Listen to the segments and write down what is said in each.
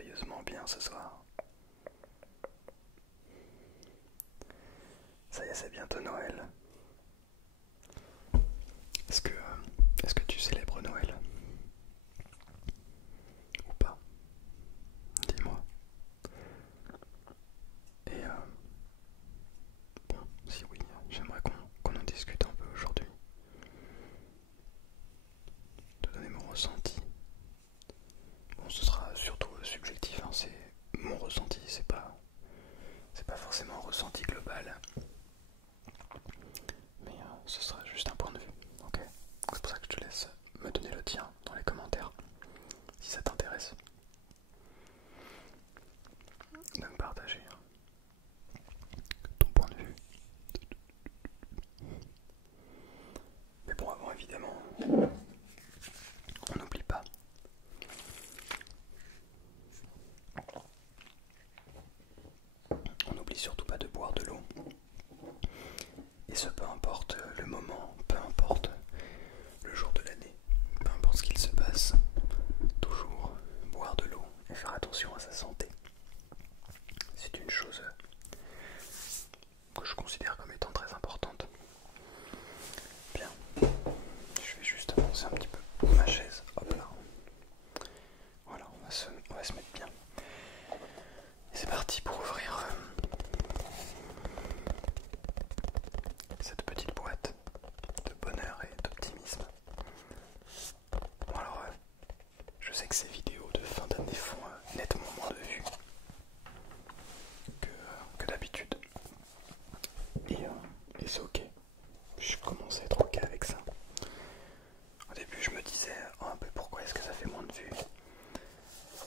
merveilleusement bien ce soir. Ça y est, c'est bientôt Noël. Est-ce que, est-ce que tu célèbres Noël? Ou pas? Dis-moi. Et bon, si oui, j'aimerais qu'on en discute un peu aujourd'hui. De donner mon ressenti. Bon, ce sera surtout subjectif, hein, c'est mon ressenti, c'est pas forcément un ressenti global. Mais ce sera juste un point de vue, ok? C'est pour ça que je te laisse me donner le tien dans les commentaires, si ça t'intéresse. De me partager ton point de vue. Mais bon, avant évidemment, on n'oublie pas. On n'oublie surtout pas de boire de l'eau. Et ce, peu importe le moment, peu importe le jour de l'année, peu importe ce qu'il se passe, toujours boire de l'eau et faire attention à sa santé. C'est une chose que je considère comme étant très importante. Bien, je vais juste avancer un petit peu ma chaise. Hop là. Voilà, on va se mettre bien. Et c'est parti pour ouvrir cette petite boîte de bonheur et d'optimisme. Bon alors, je sais que ces vidéos de fin d'année font nettement moins de vues que d'habitude. Et c'est ok. Je commence à être ok avec ça. Au début, je me disais un peu pourquoi est-ce que ça fait moins de vues.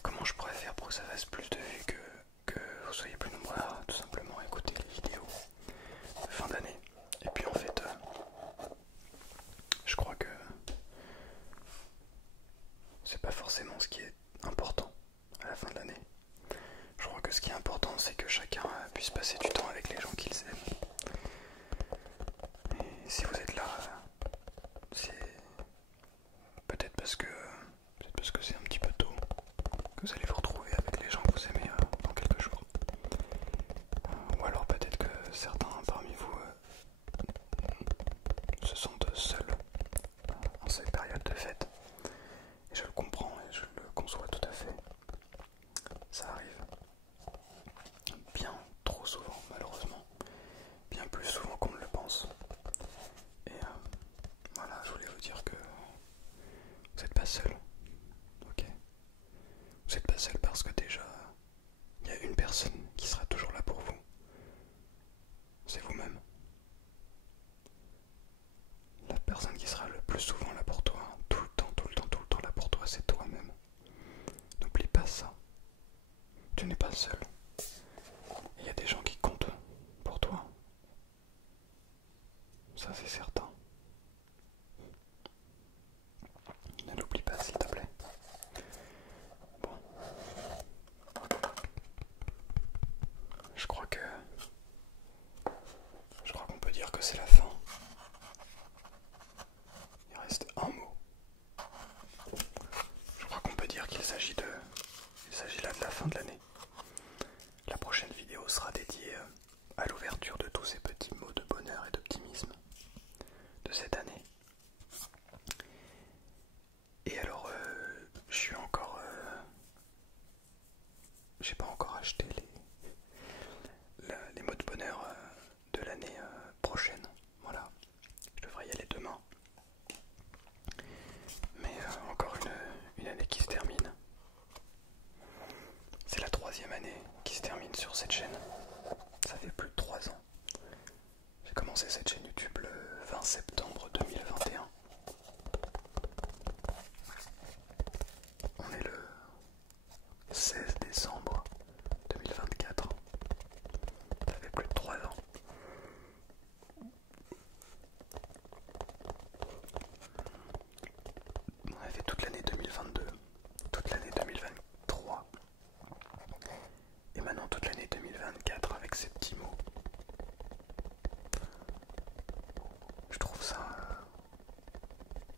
Comment je pourrais faire pour que ça fasse plus de vues, que vous soyez plus nombreux à tout simplement écouter les vidéos de fin d'année. Et puis en fait, je crois que c'est pas forcément ce qui est important à la fin de l'année. Je crois que ce qui est important, c'est que chacun puisse passer du temps avec les gens qu'ils aiment. Et si vous êtes là, c'est peut-être parce que c'est un petit peu tôt que vous allez vous retrouver avec les gens que vous aimez dans quelques jours. Ou alors peut-être que certains parmi vous se sentent seuls en cette période de fête. Et je le comprends et je le conçois tout à fait. Ça arrive bien trop souvent, malheureusement. Bien plus souvent qu'on ne le pense. Et voilà, je voulais vous dire que vous n'êtes pas seul. Ok? Vous n'êtes pas seul parce que déjà, il y a une personne qui sera toujours là pour vous. C'est vous-même. La personne qui sera le plus souvent là pour toi, tout le temps, tout le temps, tout le temps là pour toi, c'est toi-même. N'oublie pas ça. Tu n'es pas seul. Il y a des gens qui comptent pour toi. Ça, c'est certain. Ne l'oublie pas, s'il te plaît. Bon. Je crois qu'on peut dire que c'est la fin. Il reste un mot. Je crois qu'on peut dire qu'il s'agit là de la fin de l'année. La prochaine vidéo sera dédiée à l'ouverture de tous ces petits mots de bonheur et d'optimisme de cette année. Et alors, j'ai pas encore acheté les mots de bonheur de l'année prochaine. Voilà, je devrais y aller demain. Mais encore une année qui se termine. C'est la 3e année qui se termine sur cette chaîne. Ça fait plus de 3 ans. J'ai commencé cette chaîne YouTube le 20 septembre 2021. On est le 16 décembre 2024. Ça fait plus de 3 ans. On a fait toute l'année 2022, toute l'année 2023 et maintenant toute l'année 2024 avec ces petits mots. Je trouve ça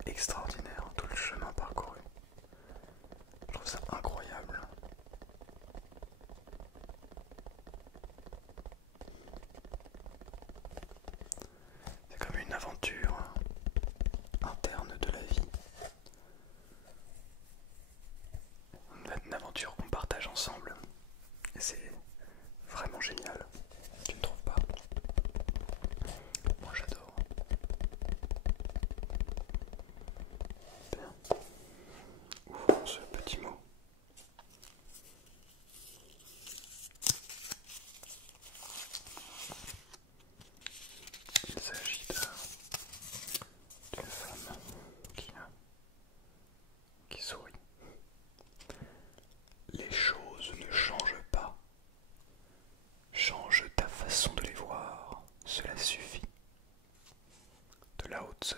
extraordinaire, tout le chemin parcouru. Je trouve ça incroyable. vraiment génial. Tu ne trouves pas? Moi j'adore. Bien. Ouvrons ce petit mot. Il s'agit d'une femme qui sourit. Les choses ne changent pas. Change ta façon de les voir, cela suffit. De Lao Tzu.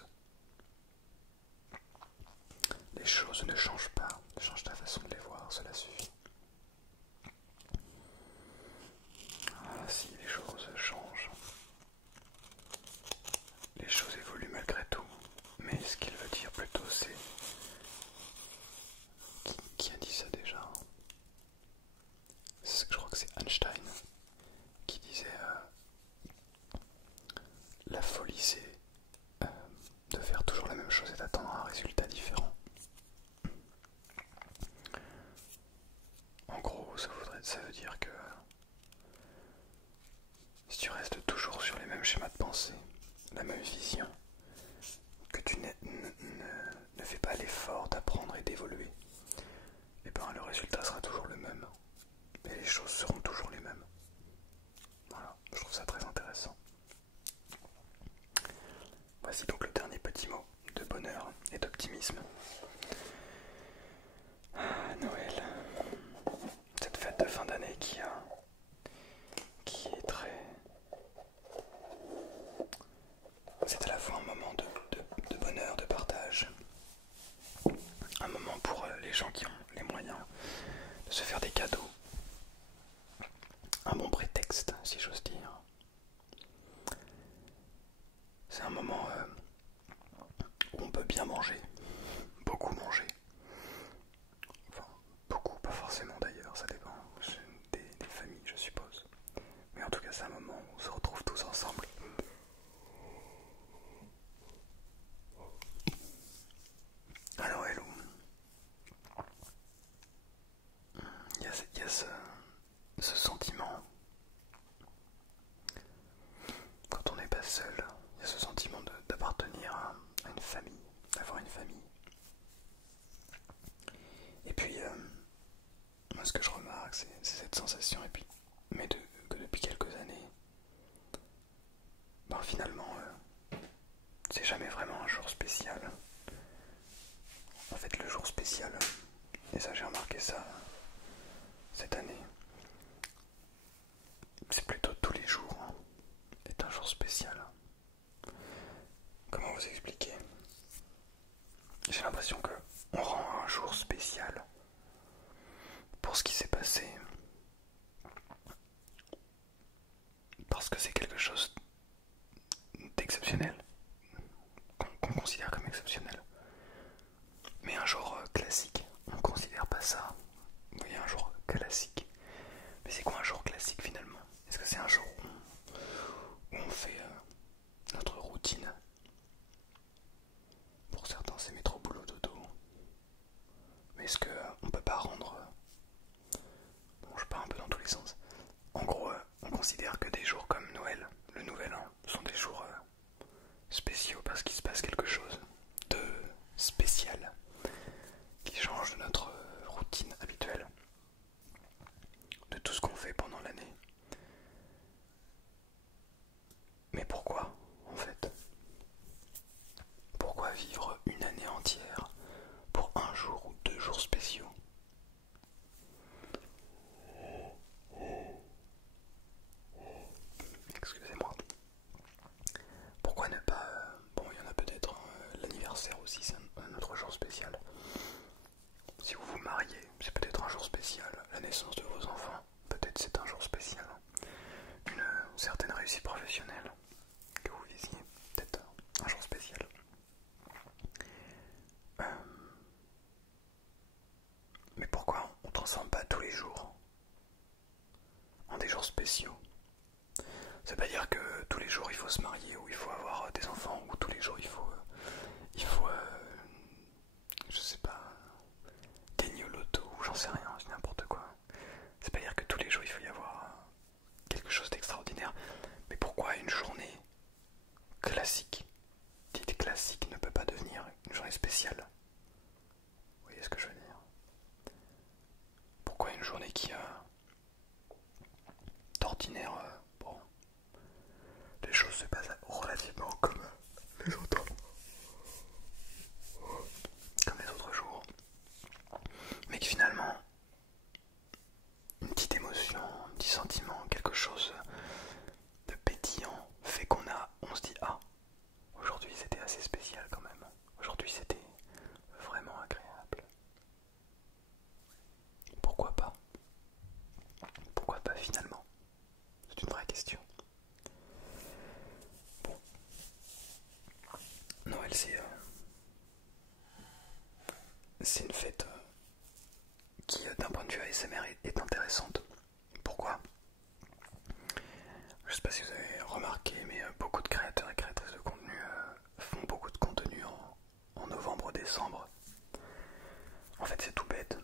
Les choses ne changent pas, change ta façon de les voir, cela suffit. Ah, si les choses changent, les choses évoluent malgré tout. Mais ce qu'il veut dire plutôt, c'est... Qui a dit ça déjà? Je crois que c'est Einstein qui disait la folie c'est de faire toujours la même chose et d'attendre un résultat différent. En gros, ça veut dire que si tu restes toujours sur les mêmes schémas de pensée, la même vision, que tu ne fais pas l'effort d'apprendre et d'évoluer, et ben le résultat sera toujours le même. Et les choses seront toujours les mêmes. Voilà, je trouve ça très intéressant. Voici donc le dernier petit mot de bonheur et d'optimisme. Ah, Noël. Cette fête de fin d'année qui est très... C'est à la fois un moment de bonheur, de partage. Un moment pour les gens qui ont les moyens de se faire des cadeaux. Un bon prétexte, si j'ose dire. C'est un moment où on peut bien manger, beaucoup manger. Enfin, beaucoup, pas forcément d'ailleurs, ça dépend des familles, je suppose. Mais en tout cas, c'est un moment où on se retrouve tous ensemble. Alors, hello. Il y a ce sentiment, quand on n'est pas seul, il y a ce sentiment d'appartenir à une famille, d'avoir une famille. Et puis, moi ce que je remarque, c'est cette sensation, et puis, que depuis quelques années, ben finalement, c'est jamais vraiment un jour spécial. En fait, le jour spécial, et ça j'ai remarqué ça cette année, c'est plutôt tous les jours, est un jour spécial. Comment vous expliquer? J'ai l'impression que on rend un jour spécial pour ce qui s'est passé, parce que c'est quelque chose d'exceptionnel, qu'on considère comme exceptionnel. Mais un jour classique, on ne considère pas ça. Vous voyez, un jour classique. Mais c'est quoi un jour classique finalement? Est-ce que c'est un jour où on fait notre routine? Pour certains, c'est métro, boulot, dodo. Mais est-ce qu'on peut pas rendre... Bon, je pars un peu dans tous les sens. En gros, on considère que des jours comme Noël, le Nouvel An, sont des jours spéciaux parce qu'il se passe quelque chose de spécial qui change de notre routine habituelle, de tout ce qu'on fait pendant l'année. Mais pourquoi, en fait? Pourquoi vivre une année entière pour un jour ou 2 jours spéciaux? Excusez-moi. Pourquoi ne pas... Bon, il y en a peut-être l'anniversaire aussi, c'est un autre jour spécial. Si vous vous mariez, c'est peut-être un jour spécial. La naissance de vos enfants, peut-être c'est un jour spécial. Une certaine réussite professionnelle que vous visiez, peut-être un jour spécial. Mais pourquoi on ne transforme pas tous les jours en des jours spéciaux? Ça veut pas dire que tous les jours il faut se marier ou il faut avoir des enfants ou tous les jours il faut je sais pas, gagner au loto ou j'en sais rien, c'est n'importe quoi. Ça veut pas dire que tous les jours il faut y avoir ordinaire, bon, les choses se passent relativement comme les autres, comme les autres jours, mais que finalement, une petite émotion, un petit sentiment, quelque chose de pétillant fait on se dit ah, aujourd'hui c'était assez spécial quand même, aujourd'hui c'était vraiment agréable. Pourquoi pas? Pourquoi pas finalement? C'est une vraie question. Bon, Noël c'est une fête qui d'un point de vue ASMR est intéressante. Pourquoi? Je sais pas si vous avez remarqué, mais beaucoup de créateurs et créatrices de contenu font beaucoup de contenu en novembre-décembre. En fait c'est tout bête.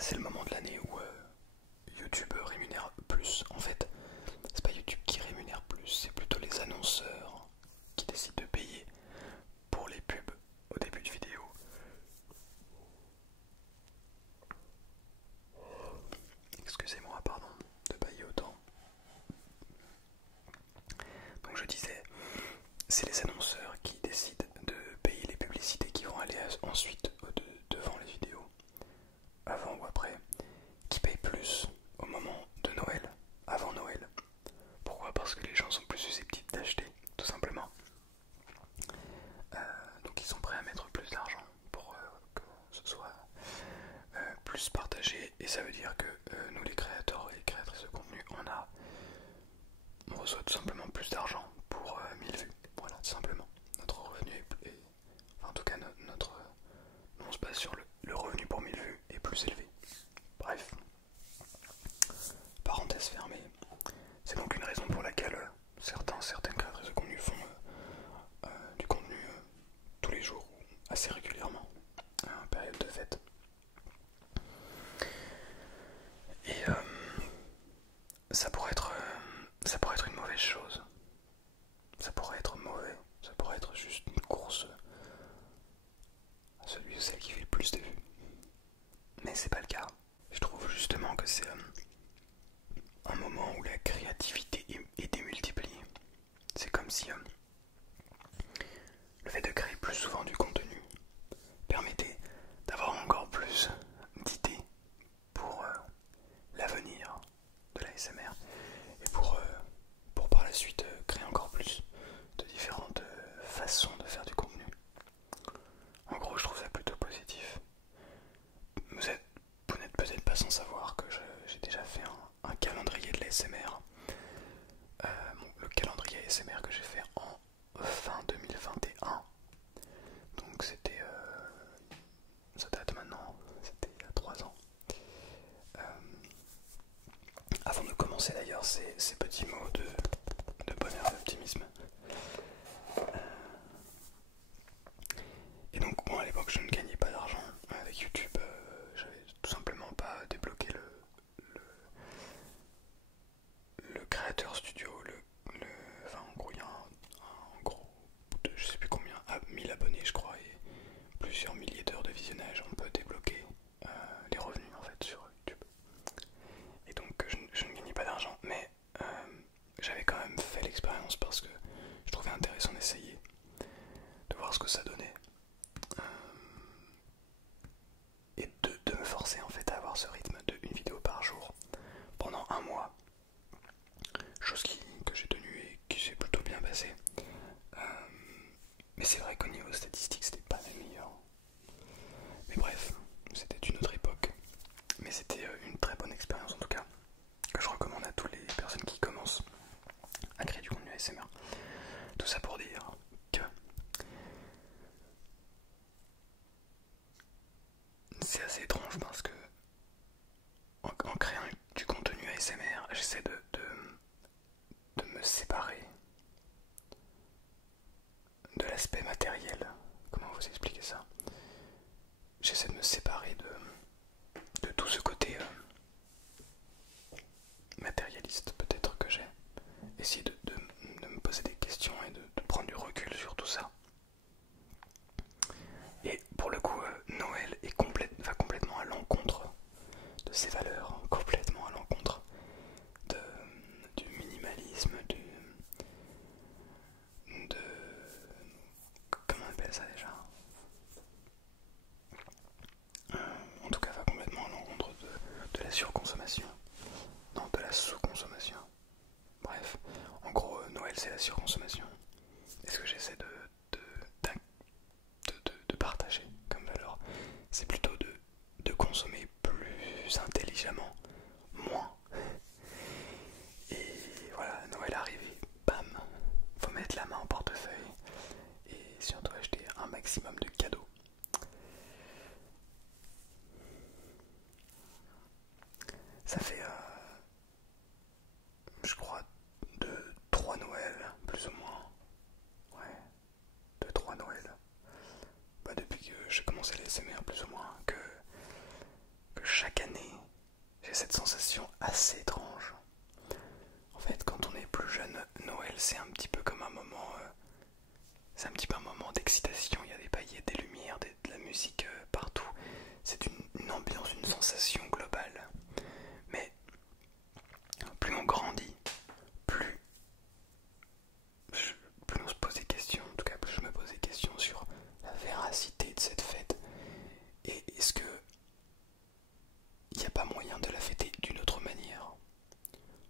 C'est le moment de l'année où YouTube rémunère plus. En fait, c'est pas YouTube qui rémunère plus, c'est plutôt les annonceurs qui décident de payer pour les pubs au début de vidéo. Excusez-moi, pardon, de bailler autant. Donc je disais, c'est les annonceurs qui décident de payer les publicités qui vont aller ensuite devant les vidéos, avant ou après, qui payent plus au moment de Noël, avant Noël. Pourquoi? Parce que les gens sont plus susceptibles d'acheter, tout simplement. Donc ils sont prêts à mettre plus d'argent pour que ce soit plus partagé, et ça veut dire que nous les créateurs et les créatrices de contenu, on reçoit tout simplement plus d'argent pour 1000 vues. Voilà, tout simplement. Notre revenu enfin, en tout cas on se base sur le revenu pour 1000 vues est plus élevé. Bref, parenthèse fermée. C'est donc une raison pour laquelle certaines créatrices de contenu font du contenu tous les jours ou assez régulièrement en période de fête. Et ça pourrait être une mauvaise chose. Ça pourrait être mauvais. Ça pourrait être juste une course à celui ou celle qui fait le plus de vues. Mais c'est pas le cas. Je trouve justement que c'est un moment où la créativité est démultipliée. C'est comme si le fait de créer plus souvent du contenu permettait d'avoir encore plus d'idées pour l'avenir de l'ASMR et pour par la suite créer encore plus de différentes façons de faire du contenu. En gros, je trouve ça plutôt positif. Vous n'êtes peut-être pas sans savoir que j'ai déjà fait un calendrier de l'ASMR. Le calendrier ASMR que j'ai fait en fin 2021. Donc ça date maintenant, c'était il y a 3 ans. Avant de commencer d'ailleurs ces petits mots de bonheur, d'optimisme. Et donc moi à l'époque je ne gagnais pas d'argent avec YouTube, j'avais tout simplement pas débloqué le créateur studio, enfin en gros il y a un gros, je sais plus combien, 1000 abonnés je crois, et plusieurs milliers d'heures de visionnage, on peut débloquer les revenus en fait sur YouTube. Et donc je ne gagnais pas d'argent, mais j'avais quand même fait l'expérience parce que je trouvais intéressant d'essayer, de voir ce que ça donnait. Et de me forcer en fait à avoir ce rythme de une vidéo par jour pendant un mois, chose que j'ai tenue et qui s'est plutôt bien passée. Mais c'est vrai qu'au niveau statistique c'était pas les meilleurs. Mais bref, c'était une autre époque. Mais c'était une très bonne expérience en tout cas, que je recommande à toutes les personnes qui commencent à créer du contenu ASMR. Tout ça pour dire que c'est assez étrange parce que en créant du contenu ASMR, j'essaie de me séparer de l'aspect matériel. Comment vous expliquer ça? J'essaie de me séparer de tout ce côté matérialiste peut-être que j'ai. Essayer de me poser des questions et de prendre du recul sur tout ça. Et pour le coup, Noël va complètement à l'encontre de ses valeurs, complètement à l'encontre surconsommation? Est-ce que j'essaie de partager comme valeur? C'est plutôt de consommer plus intelligemment, moins. Et voilà, Noël arrive, bam, faut mettre la main au portefeuille et surtout acheter un maximum de cadeaux. Ça fait, je crois, 2-3 Noëls, plus ou moins. Ouais, 2-3 Noëls. Bah, depuis que j'ai commencé les SMR, plus ou moins, que chaque année, j'ai cette sensation assez étrange. En fait, quand on est plus jeune, Noël, c'est un petit peu comme un moment... c'est un petit peu un moment d'excitation, il y a des paillettes, des lumières, de la musique partout. C'est une ambiance, une sensation globale. Mais plus on grandit, plus, plus on se pose des questions, en tout cas plus je me pose des questions sur la véracité de cette fête. Et est-ce que il n'y a pas moyen de la fêter d'une autre manière?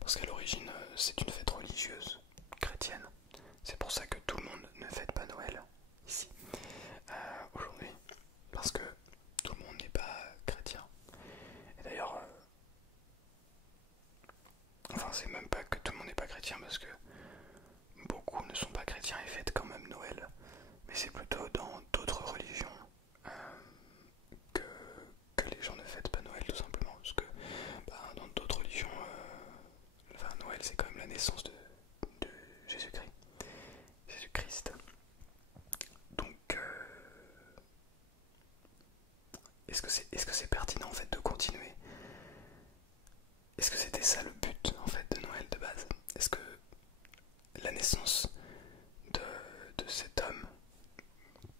Parce qu'à l'origine, c'est une fête religieuse, chrétienne. C'est pour ça que tout le monde ne fête pas Noël ici, aujourd'hui. Parce que tout le monde n'est pas chrétien. Et d'ailleurs, enfin, c'est même pas que tout le monde n'est pas chrétien, parce que beaucoup ne sont pas chrétiens et fêtent quand même Noël. Mais c'est plutôt dans d'autres religions que, que les gens ne fêtent pas Noël, tout simplement. Parce que dans d'autres religions, enfin, Noël c'est quand même la naissance de Jésus-Christ. Jésus-Christ. Donc, est-ce que c'est pertinent en fait de continuer? Est-ce que c'était ça le but en fait de Noël de base? Est-ce que la naissance de cet homme,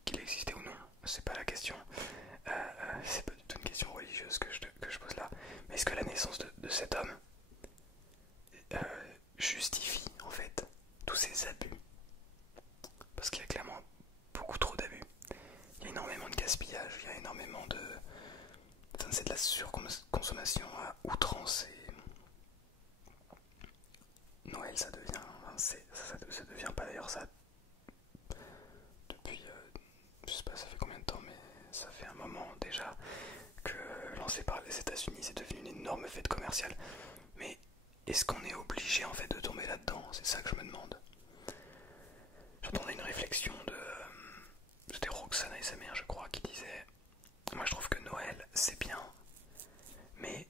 qu'il existait ou non, c'est pas la question, c'est pas du tout une question religieuse que je pose là, mais est-ce que la naissance de cet homme justifie en fait tous ces abus? Parce qu'il y a clairement beaucoup trop d'abus. Il y a énormément de gaspillage, il y a énormément de... Enfin, c'est de la surconsommation à outrance et... Noël ça devient... Enfin, ça devient pas d'ailleurs ça... Depuis... je sais pas ça fait combien de temps, mais ça fait un moment déjà que lancé par les États-Unis, c'est devenu une énorme fête commerciale. Mais est-ce qu'on est obligé en fait de tomber là-dedans? C'est ça que je me demande. J'entendais une réflexion de... C'était Roxane ASMR je crois qui disait: moi je trouve que Noël c'est bien, mais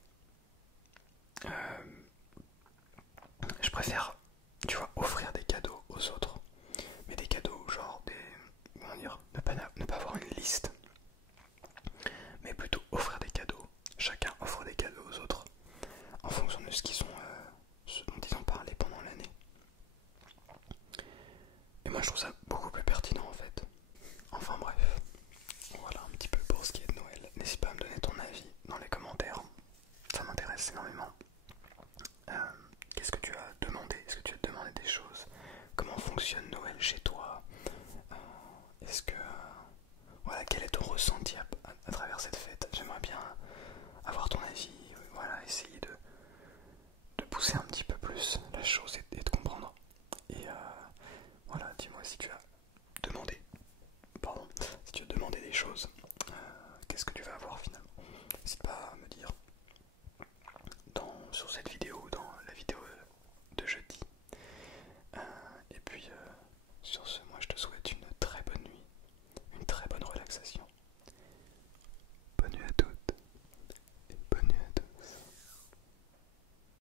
je préfère, tu vois, offrir des cadeaux aux autres. Mais des cadeaux genre des... Comment dire, ne pas avoir une liste, mais plutôt offrir des cadeaux. Chacun offre des cadeaux aux autres en fonction de ce qu'ils ont, ce dont ils ont parlé pendant l'année. Et moi je trouve ça beaucoup plus pertinent en fait. Enfin bref, voilà un petit peu pour ce qui est de Noël. N'hésite pas à me donner ton avis dans les commentaires, ça m'intéresse énormément. Qu'est-ce que tu as demandé? Est-ce que tu as demandé des choses? Comment fonctionne Noël chez toi? Est-ce que... voilà, quel est ton ressenti à travers cette fête? J'aimerais bien avoir ton avis, voilà, essayer de pousser un petit peu plus la chose et de comprendre. Et voilà, dis-moi si tu as demandé, pardon, si tu as demandé des choses